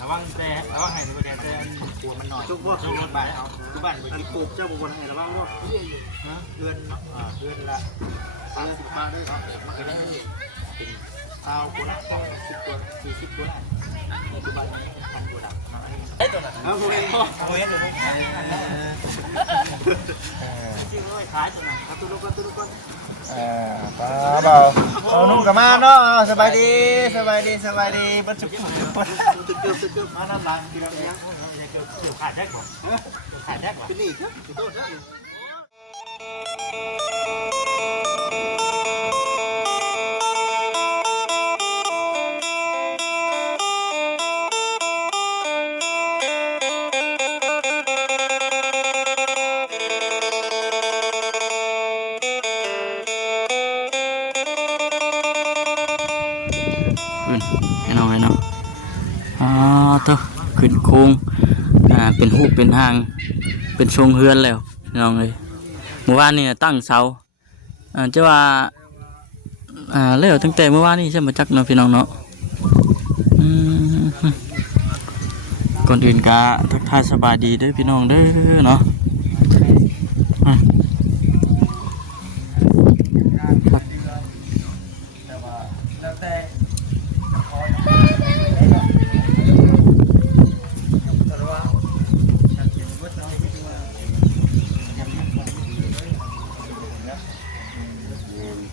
ระวังแต่ระวังให้ตัวแกแต่ปวดมันหน่อยทุกพวกรถไปเอาทุกบ้านไปปลูกเจ้าบุญให้ระวังว่าเดือนเนาะเดือนละ35ด้วยครับมันก็ได้เป็นชาวคนละ10 ตัว40 ตัวปัจจุบันนี้พันตัวดับไอ้ตัวนั้นเอาคุยคุยกันจริงเลยขายตัวนั้นครับตัวลูกก้อนป้าเบาเอานุ่งกับมาเนาะสบายดีบัดสุกตึกมาน้ำลายกินแล้วเนี่ยเกี่ยวขาดแท้ก่อนขาดแท้ก่อนเป็นนี่ครับโทษนะให้น้องตัวขึ้นโค้งเป็นหูเป็นหางเป็นทรงเฮือนแล้วน้องเลยเมื่อวานนี่ตั้งเสาจะว่าแล้วตั้งแต่เมื่อวานนี่ใช่ไหมจักเนาะพี่น้องเนาะก่อนอื่นก็ทักทายสบายดีเด้อพี่น้องเด้อเนาะ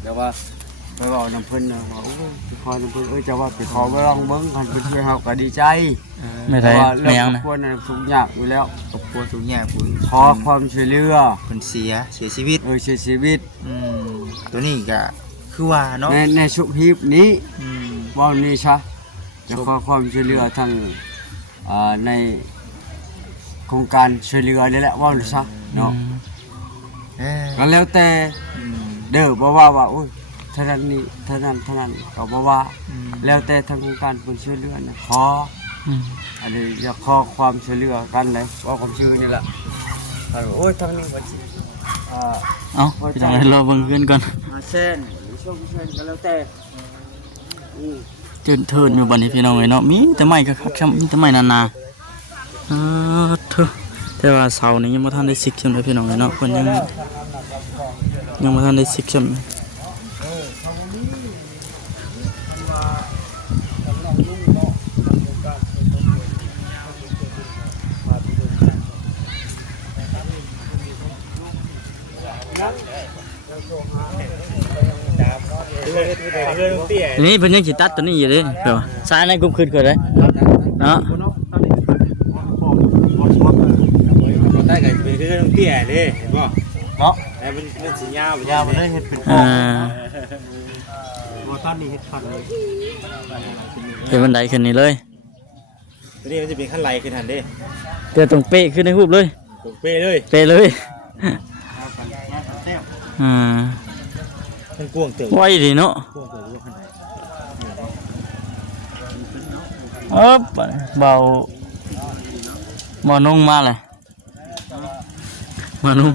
แต่ว่าไปบอกน้ำพึ่งนะว่าโอ้ยคอยน้ำพึ่งจะว่าไปขอไปลองเบิ้งคันไปช่วยเขาก็ดีใจไม่ได้ไม่ยังนะควรทุกอย่างอยู่แล้วควรทุกอย่างขอความช่วยเหลือคนเสียชีวิตเสียชีวิตตัวนี้ก็คือว่าเนาะในชุกฮีบนี้ว่านี่ใช่จะขอความช่วยเหลือทางในโครงการช่วยเหลือนี่แหละว่านี่ใช่เนาะก็แล้วแต่เด้อบ่ว่าโอ้ยเท่านั้นนี่เท่านั้นก็บ่ว่าแล้วแต่ทางโครงการเพิ่นช่วยเหลือนะขออันนี้อยากขอความช่วยเหลือกันเลยว่าความชื่อนี่แหละโอ้ยทางนี้ว่าสิพี่น้องรอเบิ่งเพื่อนก่อน5 เซนหรือ2 เซนก็แล้วแต่เจินเทินอยู่บัดนี้พี่น้องเนาะมีแต่ไม้ก็คักมีแต่ไม้นาแต่ว่าเสานี่ยังบ่ทันได้ซิกใช่มั้ยพี่น้องเนาะเพิ่นยังบ่ทันได้ซิกใช่มั้ยนี่เพิ่นยังสิตัดตัวนี้อยู่เด้เดี๋ยวสายในกุมคืนก่อนเลยเนาะได้ก็เป็นคือต้องเตี้ยเด้เห็นบ่เนาะแต่มันสิยาวมันได้เฮ็ดเป็นบ่ตัดนี่เฮ็ดคันเลยเป็นบันไดขึ้นนี่เลยตัวนี้มันจะเป็นขั้นไหลขึ้นหั่นเด้เดี๋ยวตรงเป๊ะขึ้นในรูปเลยตรงเป๊ะเลยมันกว้างเติบไว้ดีเนาะเบานุ่งมาเลยมานุ่ง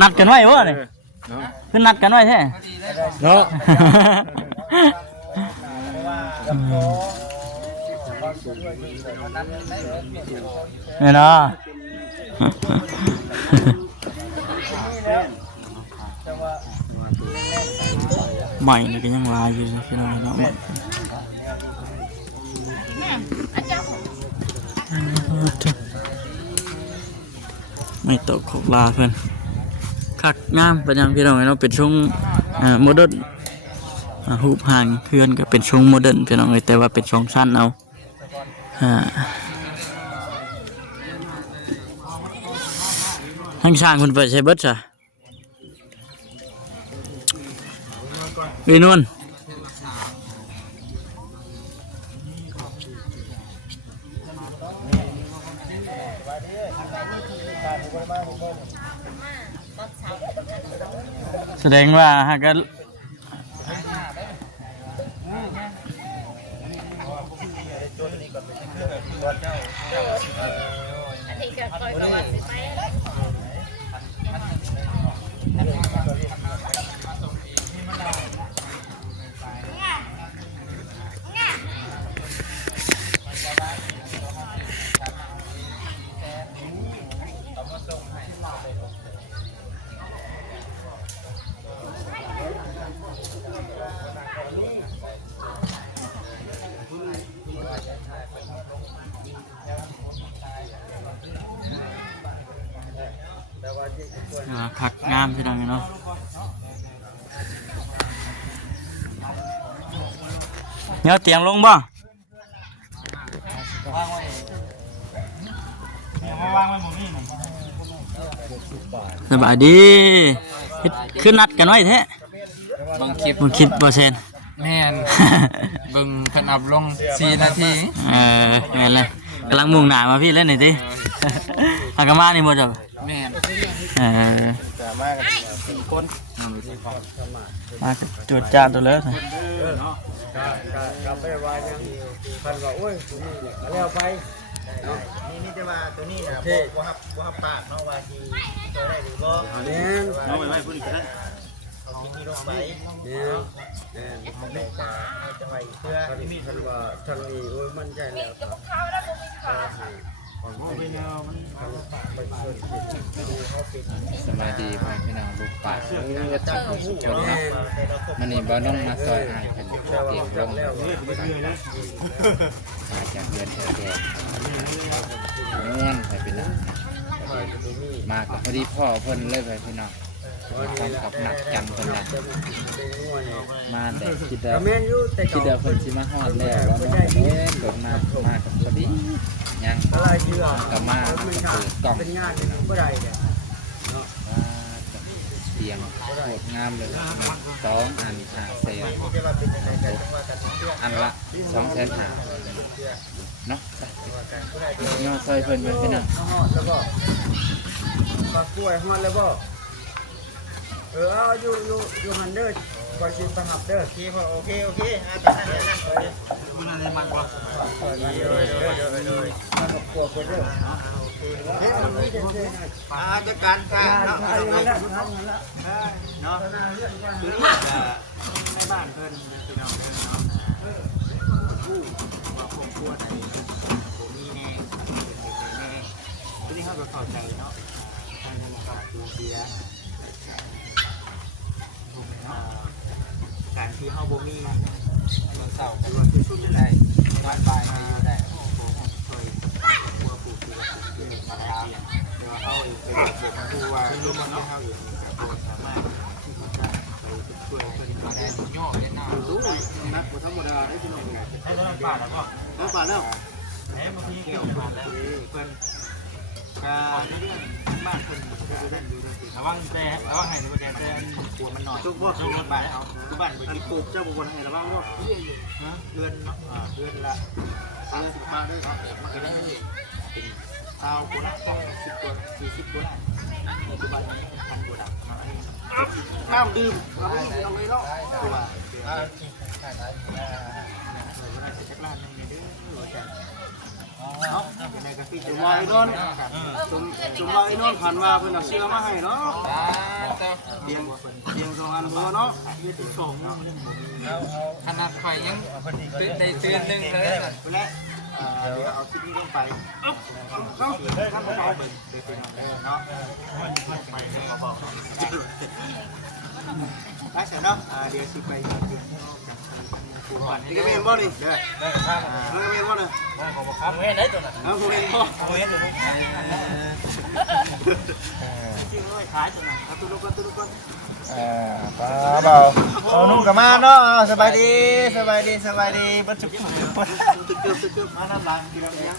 นัดกันไว้วะเนี่ยคือนัดกันไว้แท้เนาะเนี่ยเนาะใหม่นี่ก็ยังลายอยู่พี่น้องเนาะไม่ตกขบลาเพื่อนคักงามเป็นยังพี่น้องเนาะเป็นช่วงโมเดิร์นหูห่างเพื่อนก็เป็นช่วงโมเดิร์นพี่น้องเลยแต่ว่าเป็นช่วงสั้นเอาทั้งช่างคนเปิดใช้เบิร์ดจ้ะวีนวลแสดงว่าหากกัน ามพี่น้องเนาะเนี่ยเตียงลงบ่ วางไว้เดี๋ยวมาวางไว้หมดนี่ สบายดีขึ้นนัดกันไว้แท้ บางคลิป บ่คิดบ่เซน แม่น เบิ่งเพิ่นอัพลง4 นาที แม่นเลยกำลังมุ่งหน้ามาพี่เล่นหน่อยสิอากามานี่บ่จ้ะ แม่น จะมากัน4คน มาจวดจ้าตัวเลย เนาะกลับไปว่ายังเพิ่นว่าโอ้ยแล้วไปนี่จะว่าตัวนี้นะบ่ฮับปากเนาะว่าสิตัวได้หรือบ่แม่นเอาไว้พุ่นก็ได้เอากินนี่ลงไปเนี่ยจะไว้เพื่อมีเพิ่นว่าทางนี้โอ้ยมันใจแล้ว สบายดีพ่อพี่น้องลูกป่าจักทุกคนเนาะมื้อนี้บ่ต้องมาซอยอ้ายเพิ่นเตรียมลงมาจากเดือนแท้ๆม่วนไปพี่น้องมากับพอดีพ่อเพิ่นเลยไปพี่น้องมากับหนักจังเพิ่นน่ะมาแต่คิดเดิมเพิ่นสิมาฮอดแล้วว่าน้องเล่นเบิ่งมากับพอดียังก็มาเปิดกล่อง เป็นงานบ่ได้เนี่ย เตียงโคตรงามเลย2 อัน5 แสนอันละ2 แสน5เนาะย่อซอยเพิ่นไปนะ ฮอดแล้วบ่ปลากล้วยฮอดแล้วบ่เอาอยู่หันเด้อก่อนสิไปหับเด้อโอเคตามนั้นมึงอะไรมันบ่มันกลัวคนเด้อจัดการค่ะเนาะเนาะคือนี่ในบ้านเพิ่นพี่น้องเด้อเนาะผู้ว่าครอบครัวในผมมีแน่ตัวนี้เขาก็เข้าใจเนาะทางการดูเสียการที่เฮาบ่มีเสาหรือว่าชุดๆได้บ้านปลายมาอยู่ได้ผมเคยกลัวปู่ที่ว่าปู่ที่มาแล้วเดี๋ยวเฮาอีกเป็นผมผู้ว่ารู้มันเฮาอยู่กับตัวสามารถที่จะไปช่วยเพิ่นได้ย่อได้หน้ารู้นักบ่ธรรมดาได้พี่น้องให้น้ำป่าแล้วก็น้ำป่าแล้วให้บางทีเกี่ยวป่าแล้วเพิ่นการเรื่องบ้านเพิ่นคือเล่นอยู่จังซี่ระวังแต่ระวังให้บ่แกแต่กลัวมันหน่อยทุกพวกรถบ้านเอาทุกบ้านบ่ปลูกเจ้าบ่ควรให้ระวังบ่เดือนเนาะเดือนละ35ด้วยครับมันก็ได้เป็น20คนละ10คน40คนละปัจจุบันนี้1,000กว่าดับน้ำดื่มเอาไว้เนาะตัวจักรานนึงเด้อจ้ะเนาะในกาแฟจุ่มไว้นอนจุ่มไว้นอนผ่านมาเพิ่นเอาเสื้อมาให้เนาะเตียง2 อันพอเนาะมีถึง2เนาะขนาดข่อยยังได้เตือนนึงเลย และเดี๋ยวเอาคลิปนี้ลงไปเข้าถ้าบ่ได้เบิ่งเดี๋ยวเป็นเนาะไปเขาบอกถ้าเสร็จเนาะเดี๋ยวสิไปกินผู้บ้านนี่ก็แม่นบ่นี่เด้อได้ครับแล้วก็แม่นบ่น่ะขอบคุณครับแม่นได้ตัวน่ะเอาผู้แม่นบ่ผู้แม่นตัวนี้จริงเลยขายตัวน่ะเอาตัวลูกก่อนป้าเบาเอานุ่งกับมาเนาะสบายดีบัดจุกตึกมาน้ำลายกินอะไรยัง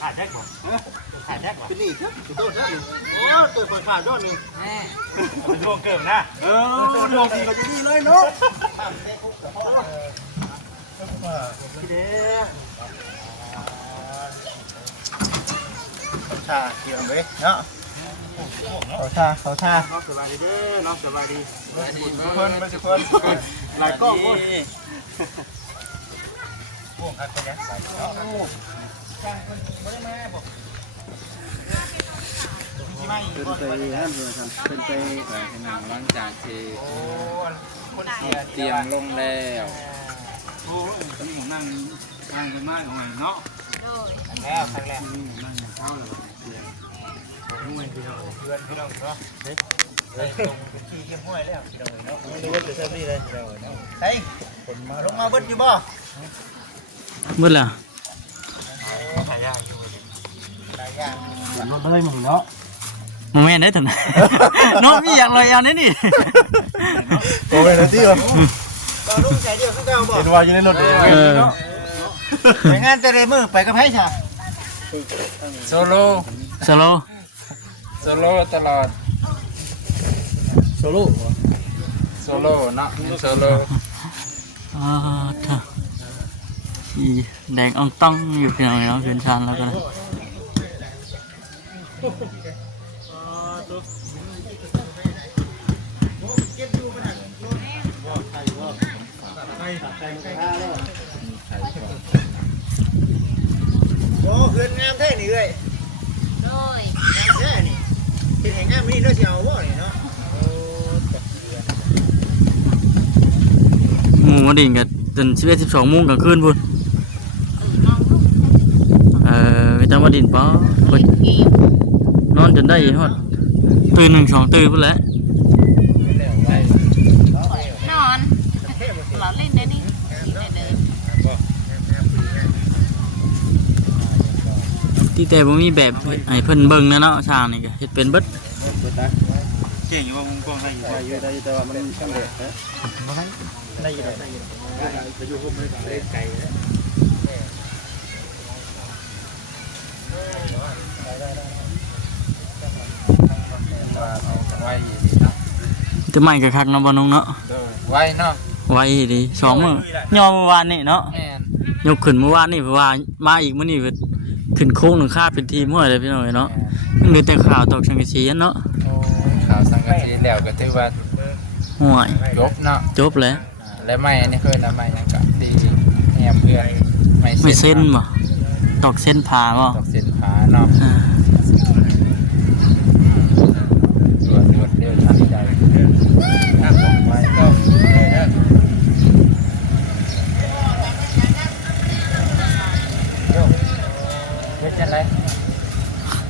ขาดแท็กบ่ขาดแท็กบ่เป็นนี่ตัวโตซะโอ้ตัวเปิดขาดด้วยนี่แม่เป็นโลเกิมนะโลสีก็จะดีเลยเนาะพี่เด้ชาเกี่ยวไปเนาะเขาชาสบายดีเด้อน้องสบายดีทุกคนหลายกล้องคนพวกอัดไปยังใส่เนาะเป็นไปห้ามเลยครับเป็นไป ให้นางหลังจากที่เตียงลงแล้ว โอ้ยตอนนี้ผมนั่งทางกันมากของมันเนาะแล้วครั้งแรกนั่งเข้าเลยเตียงผมไม่พี่น้องเพื่อนพี่น้องเนาะเฮ้ยตรงเป็นที่เข้มห้อยแล้วพี่น้องเนาะไม่รู้ว่าจะเซฟนี่เลยพี่น้องเนาะเฮ้ยคนมาลงมาเบิ้ลอยู่บ่ มืดแล้ว ขายยากอยู่ขายยากมันเลยมึงเนาะ โมเมนต์ได้ถึง น้องมีอยากเลยเอานี่ โอ้ยนาทีวะเราลูกใจเดียวขึ้นเก้าบ่เห็นว่าอยู่ในรถเลยไปงานแต่เลยมือไปกับไผ่ช่ะ โซโล่ สโล โซโล่ตลอด โซโล่ โซโล่เนาะโซโล่ เถอะอีแดงอ่องต้องอยู่เพียงแล้วเพียงชันแล้วก็ โอ้เพื่อนงามแท้นี่เลย โดย งามแท้นี่เห็นแห่งงามนี่เราจะเอาบ่นี่เนาะ หมูมาดิ่งกันจน11-12 โมงกลางคืนพุ่น น้องลูก ไปตามมาดิ่งป้อ เกม นอนจนได้ฮอดตื่น1-2ตื่นพุ่นแหล้ว นอนเราเล่นได้นี่ได้เดิน ที่แต่บ่มีแบบให้เพิ่นเบิ่งนะเนาะช่างนี่ก็เฮ็ดเป็นเบิด เก่งอยู่ว่ามุมกล้องได้อยู่ได้อยู่แต่ว่ามันสำเร็จนะได้อยู่ได้อยู่ไปอยู่พุ่มไม่ได้ไกลนะ ไว้ดีเนาะ จะใหม่ก็คักเนาะบ่น้องเนาะ ไว้เนาะ ไว้ดี2 มื้อย่อเมื่อวานนี่เนาะ แม่น ยกขึ้นเมื่อวานนี่เพราะว่ามาอีกมื้อนี้เพิ่นขึ้นโค้งหนึ่งค่าเป็นทีมห้วยเลยพี่น้องเนาะยังเหลือแต่ข่าวตกสังกะสีเนาะ ข่าวสังกะสีแล้วก็ถือว่า ห่วย จบเนาะ จบแล้ว และไม่นี่คือน้ำไม่ยังกับที่แอบเพื่อนไม่ ไม่เส้นบ่ตอกเส้นผ่าบ่ ตกเส้นผาเนาะ อ่า ตรวจเร็วทันใจไว้ก็เพื่อนอะไร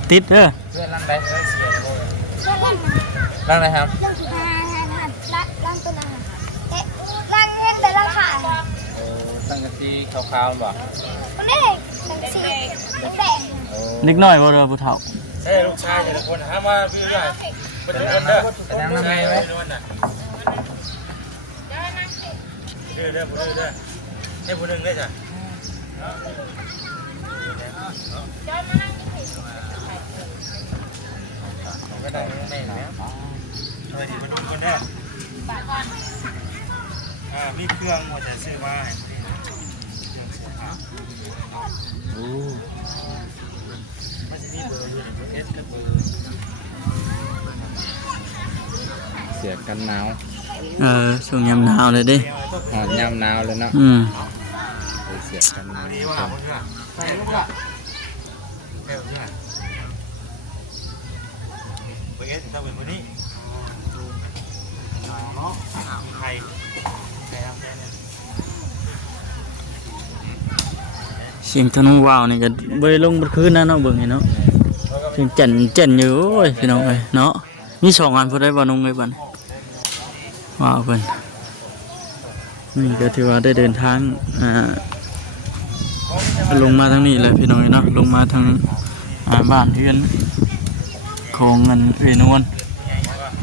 ติดเด้อ เพื่อนร่างใดร่างใดครับ ร่างตัวนั้นเอ๊ะร่างเฮ็ดแต่ละขา สังกะสีขาวๆบ่ คนนี้สังสีแดง เล็กน้อยบ่เด้อผู้เฒ่า เฮ้ยลูกชายแต่ละคนหามาพี่ด้วยเป็นคนเด้อ แสดงน้ำไม่ไว้ เด้อเด้อผู้เด้อให้ผู้หนึ่งได้จ้ะก็ได้ไม่แล้วไปดีมาดูคนแรกมีเครื่องหมดแต่ซื้อมามันจะมีเบอร์อยู่ในเบอร์เอสกับเบอร์ เสียกันหนาว ช่วงยามหนาวเลยเด้ หอดยามหนาวเลยเนาะ เสียกันหนาว ดีว่าคนเชื่อใช่ลูกละเร็วเชื่อเบอร์เอสต้องเป็นคนนี้เนาะใครใครทำแค่นี้ เสียงธนูว้าวนี่ก็บ่ได้ลงบ่คืนนะเนาะเบิ่งนี่เนาะเสียงเจ่นอยู่โอ้ยพี่น้องเอ้ยเนาะมี2อันพุ่นได้บ่น้องเอ้ยบัดว้าวเพิ่นนี่ก็ถือว่าได้เดินทางลงมาทางนี้เลยพี่น้องเอ้ยเนาะลงมาทางบ้านเฮือนของเงินเอ้ยนวล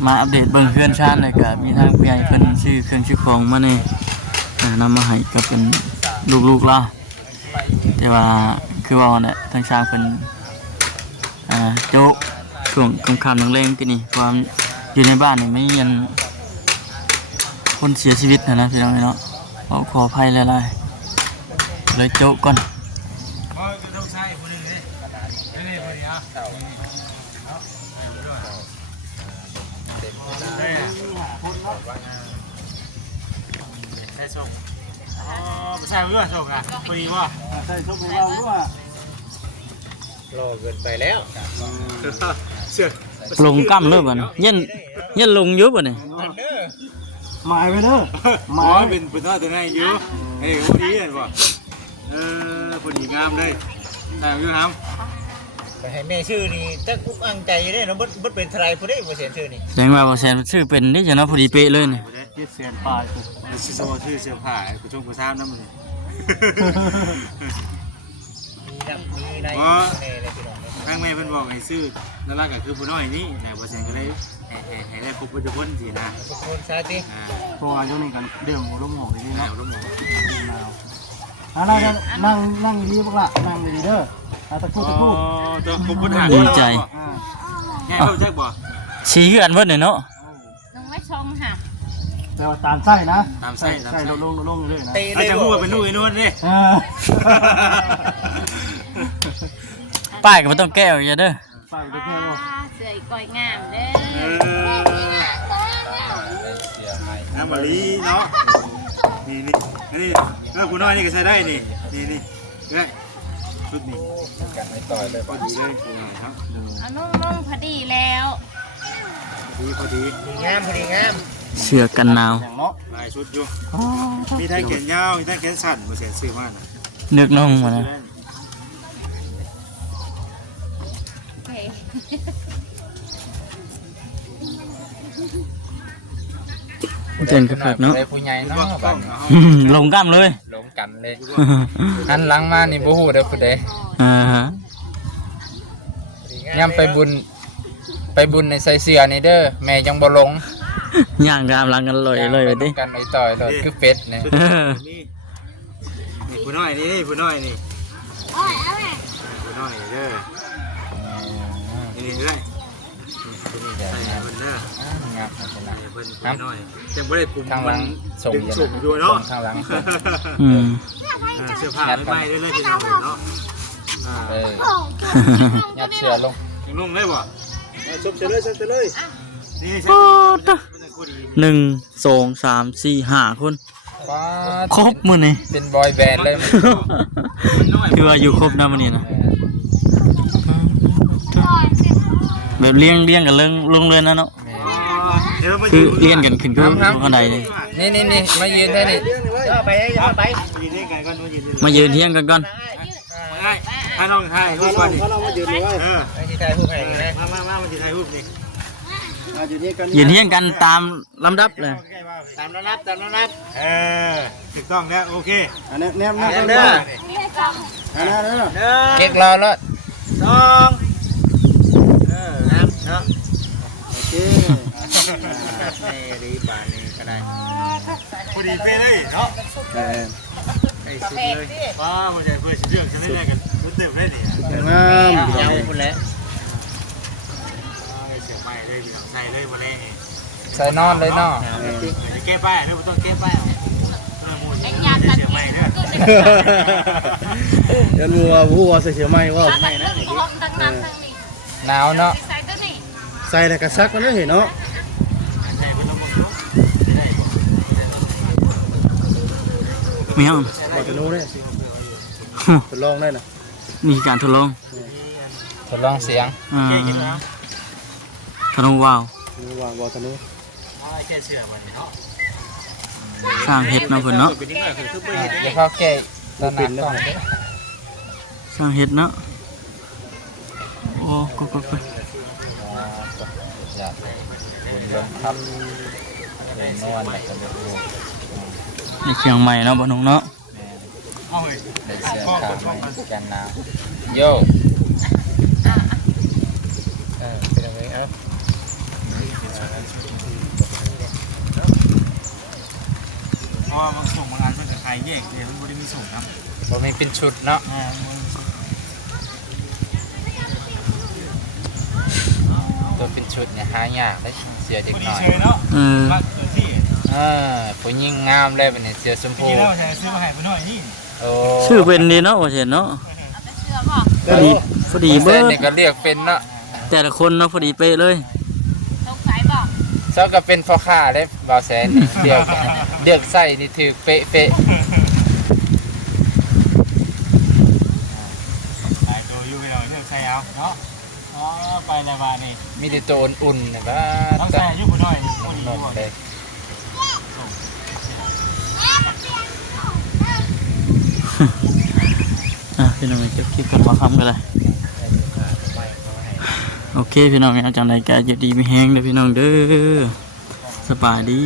มาอัปเดตเบิ่งเฮือนชาติเลยก็มีทางผู้ใหญ่เพิ่นซื้อเครื่องซื้อของมานี่นำมาให้กับเป็นลูกๆล่ะแต่ว่าคือว่าเนี่ยทางช้างเป็นโจ๊กช่วงคำๆแรงๆกันนี่ความอยู่ในบ้านนี่ไม่ยันคนเสียชีวิตนะพี่น้องเนาะขออภัยหลายๆเลยโจ๊กก่อน ต้องใช้คนหนึ่งดินี่คนนี้อ่ะใช่ส่งอ๋อใช่เพื่อส่งอ่ะพอดีว่าใช่ส่งของเราด้วยรอเกินไปแล้วเสือ ลงกั้มเลยบ่เนี่ยยันลงเยอะบ่เนี่ย หมายไปเด้อหมายเป็นท่าตัวไหนอยู่เฮ้ยพอดีเห็นป่ะพอดีงามเลยแต่อยู่ทำไปให้แม่ชื่อนี่ถ้ากุ๊กอังใจได้เนาะบดเป็นไทยพอดีบ่เสียชื่อนี่ แสดงว่าบ่แซนชื่อเป็นนี่จะเนาะพอดีเป๊ะเลยนี่ ที่เสียนปลายกูชื่อชื่อเสียผ่ากูชงกูซ้ำน้ำมันมีในในเลยพี่น้องใคร างแม่เพิ่นบอกให้ซื้อแล้วล่ะก็คือผู้น้อยนี่แต่บ่แซงก็เลยให้ได้ครบทุกคนสินะ ทุกคนซะติ เพราะว่าอยู่นี่กันเรื่องบ่ลงหมอกนี่เนาะลงหมอก นั่งดีพวกละนั่งดีเด้อตะกู้ ตัวครบคนหา ดีใจ ง่ายเข้าใจบ่ ชี้คือกันเบิดเลยเนาะ น้องไม่ชมค่ะ แต่ว่าตามไส้นะ ตามไส้ ไส้ลงเลยนะ อาจจะฮู้ว่าเป็นลูกไอ้นวลเด้ ป้ายก็บ่ต้องแก้วอย่าเด้อ ไส้ไปแค่ว่า เสือก้อยงามเด้อ เสียใหม่ น้ำมะลิเนาะนี่ผู้น้อยนี่ก็ใช้ได้นี่ได้ชุดนี้ กันไม่ต่อยเลย พอดีเลยครับ เอานุ่งพอดีแล้ว พอดี งามพอดีงาม เสื้อกันหนาว อย่างเนาะ ลายชุดอยู่มีทั้งแขนยาวมีทั้งแขนสั้นบ่เสียซื้อมาน่ะ เนือกน้องมานะ โอเค เต้นคักๆเนาะ ได้ผู้ใหญ่เนาะบัดนี้ ลงกล้ามเลย หลงกันเลยหันหลังมานี่บ่ฮู้เด้อผู้ใด ฮะ ย่ำไปบุญในใส่เสื้อนี่เด้อแม่ยังบ่หลง ย่างกามลังกันเลยไปดิ กันไอ้ต่อยเลยคือเป็ดนี่ ชุดนี้นี่ผู้น้อยนี่ผู้น้อยนี่ผู้น้อยเด้อนี่ได้ตัวนี้ใส่เพิ่นเด้อง ามขนาด เพิ่นผู้น้อยจังบ่ได้ปุ่ม ทางหลังส่ง ดึงส่งอยู่เนาะ ทางหลัง อืม เสื้อผ้าไม่ไหม้ได้เลยพี่น้องเนาะ เอ้ยยัดเสื้อลง ยังนุ่งได้บ่ชบเฉลยนี่ใช่ โอ้ตะ1 2 3 4 5 คน ป๊าด ครบมื้อนี่ เป็นบอยแบนด์เลย คือว่าอยู่ครบนะมื้อนี้นะแบบเลี้ยงกันลงเลยนะเนาะคือเลี้ยงกันขึ้นข้างในเลย นี่มายืนได้นี่ ไปยืนเล่นกันก่อน มายืนเที่ยงกันก่อน ถ้าน้องถ่ายรูปก่อนดิ มายืนด้วย ไอ้ที่ถ่ายรูปให้นะ มามาถ่ายรูปนี่ อยู่นี่กัน ยืนเที่ยงกันตามลำดับเลย ตามระนับ ถูกต้องแล้วโอเค อันนี้แนบนะ เด้อ อันนี้เด้อ เก๊กรอรถ 2น้ำเนาะ โอเค นี่ดีบานนี่ก็ได้พอดีเป๊ะเลยเนาะไอ้สุดเลยป้ามันจะเพื่อสิเรื่องฉันได้กันรู้เต็มได้ดิ งาม ยาวพุ่นแหละ เสียใหม่เลยที่ใส่เลยมาเลย ใส่นอนเลยเนาะ จะแก้ป้ายหรือต้องแก้ป้าย ไอ้ยาตัด เสียใหม่เนี่ย เดี๋ยวรู้ว่าผู้ว่าใส่เสื้อไหมว่า ตัดไม่นะห้องตั้งนั้นตั้งนี้ หนาวเนาะ ใส่ตัวนี้ ใส่แล้วก็ซักมันได้เห็นเนาะ ใส่เป็นระบบ มีห้อง บอกจะนู้ได้ทดลองได้นะ มีการทดลอง ทดลองเสียง ทดลองว้าว รู้ว่าบอกจะนู้ แค่เชื่อมันเนาะ สร้างเฮ็ดเนาะเพิ่นเนาะ เป็นยังไงคือไม่เห็น เดี๋ยวเขาแก้ตอนหนักก่อน สร้างเฮ็ดเนาะโอ้ก็อยากบุญลมครับเลยนวลแล้วก็เลือกลูก ในเชียงใหม่เนาะบ่น้องเนาะ เอาเลย ได้เสื้อขาวกันหนาวโย่เป็นยังไงครับ เพราะว่ามันส่งบางอันมันจะขายแยกเลยมันไม่ได้มีส่งนะ ผมมีเป็นชุดเนาะตัวเป็นชุดเนี่ยหายากได้เสียเด็ก พอดี น้อย เชยเนาะ เออ มากเกินที่ ผู้หญิงงามเลยเป็นเสื้อชม จ พู ริงๆแล้วใช้ซื้อมาให้ไปหน่อยนี่ โอ้ ชื่อเป็นดีเนาะว่าเห็นเนาะ เอาไปเชื่อบอก พอดีเบิ เส้น ด นี่ก็เรียกเป็นเนาะ แต่ละคนเนาะพอดีเป๊ะเลย ต้องใส่บอก เจ้าก็เป็นพ่อค้าได้บ่าวแสนนี่เลือกใส่นี่ถือเป๊ะ หลายตัวอยู่ให้เราเลือกใช้เอาเนาะอ๋อไปแล้วบ้านนี่ มีแต่ตัวอุ่นๆนะว่า ต้องใช้อายุไปหน่อยพอดี น ด้ น วย เลย พี่น้องจะคลิปกันมาคำกันเลยโอเคพี่น้องอาจารย์รายการอยู่ดีมีแห้งเด้อพี่น้องเด้อสบายดี